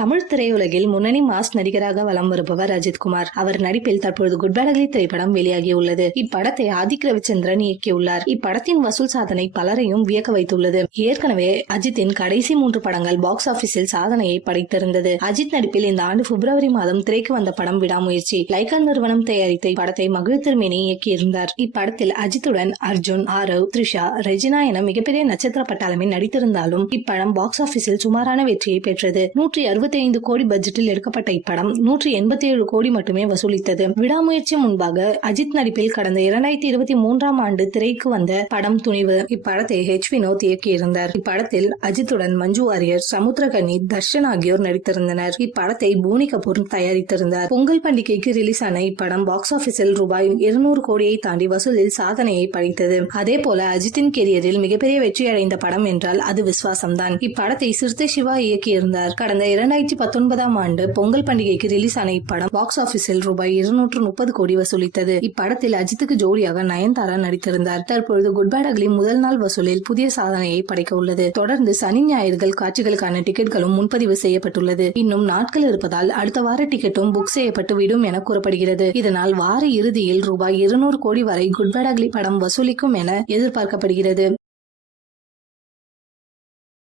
தமிழ் திரையுலகில் முன்னணி மாஸ் நடிகராக வலம் வருபவர் அஜித்குமார். அவர் நடிப்பில் தற்பொழுது குட் பேட் அக்லி திரைப்படம் வெளியாகியுள்ளது. இப்படத்தை ஆதிக் ரவிச்சந்திரன் இயக்கியுள்ளார். இப்படத்தின் வசூல் சாதனை பலரையும் வியக்க வைத்துள்ளது. ஏற்கனவே அஜித்தின் கடைசி 3 படங்கள் பாக்ஸ் ஆபீஸில் சாதனையை படைத்திருந்தது. அஜித் நடிப்பில் இந்த ஆண்டு பிப்ரவரி மாதம் திரைக்கு வந்த படம் விடாமுயற்சி. லைகா நிறுவனம் தயாரித்த இப்படத்தை மகிழ் திருமேனி இயக்கியிருந்தார். இப்படத்தில் அஜித்துடன் அர்ஜுன், ஆரவ், த்ரிஷா, ரெஜினா என மிகப்பெரிய நட்சத்திர பட்டாளமே நடித்திருந்தாலும் இப்படம் பாக்ஸ் ஆபீஸில் சுமாரான வெற்றியை பெற்றது. 165 கோடி பட்ஜெட்டில் எடுக்கப்பட்ட இப்படம் 187 கோடி மட்டுமே வசூலித்தது. விடாமுயற்சி முன்பாக அஜித் நடிப்பில் கடந்த 2023ஆம் ஆண்டு திரைக்கு வந்த படம் துணிவு. இப்படத்தை வினோத் இயக்கியிருந்தார். இப்படத்தில் அஜித்துடன் மஞ்சு வாரியர், சமுத்திரகனி, தர்ஷன் ஆகியோர் நடித்திருந்தனர். இப்படத்தை போனி கபூர் தயாரித்திருந்தார். பொங்கல் பண்டிகைக்கு ரிலீஸ் ஆன இப்படம் பாக்ஸ் ஆபீஸில் ரூபாய் 200 கோடியை தாண்டி வசூலில் சாதனையை படைத்தது. அதே போல அஜித்தின் கெரியரில் மிகப்பெரிய வெற்றி அடைந்த படம் என்றால் அது விஸ்வாசம்தான். இப்படத்தை சிறுத்தை சிவா இயக்கியிருந்தார். கடந்த 2019ஆம் ஆண்டு பொங்கல் பண்டிகைக்கு ரிலீஸ் ஆன இப்படம் பாக்ஸ் ஆபீஸில் ரூபாய் 230 கோடி வசூலித்தது. இப்படத்தில் அஜித்துக்கு ஜோடியாக நயன்தாரா நடித்திருந்தார். தற்பொழுது குட் பேட் அக்லி முதல் நாள் வசூலில் புதிய சாதனையை படைக்க உள்ளது. தொடர்ந்து சனி ஞாயிறுகள் காட்சிகளுக்கான டிக்கெட்களும் முன்பதிவு செய்யப்பட்டுள்ளது. இன்னும் நாட்கள் இருப்பதால் அடுத்த வார டிக்கெட்டும் புக் செய்யப்பட்டு விடும் என கூறப்படுகிறது. இதனால் வார இறுதியில் ரூபாய் 200 கோடி வரை குட் பேட் அக்லி படம் வசூலிக்கும் என எதிர்பார்க்கப்படுகிறது.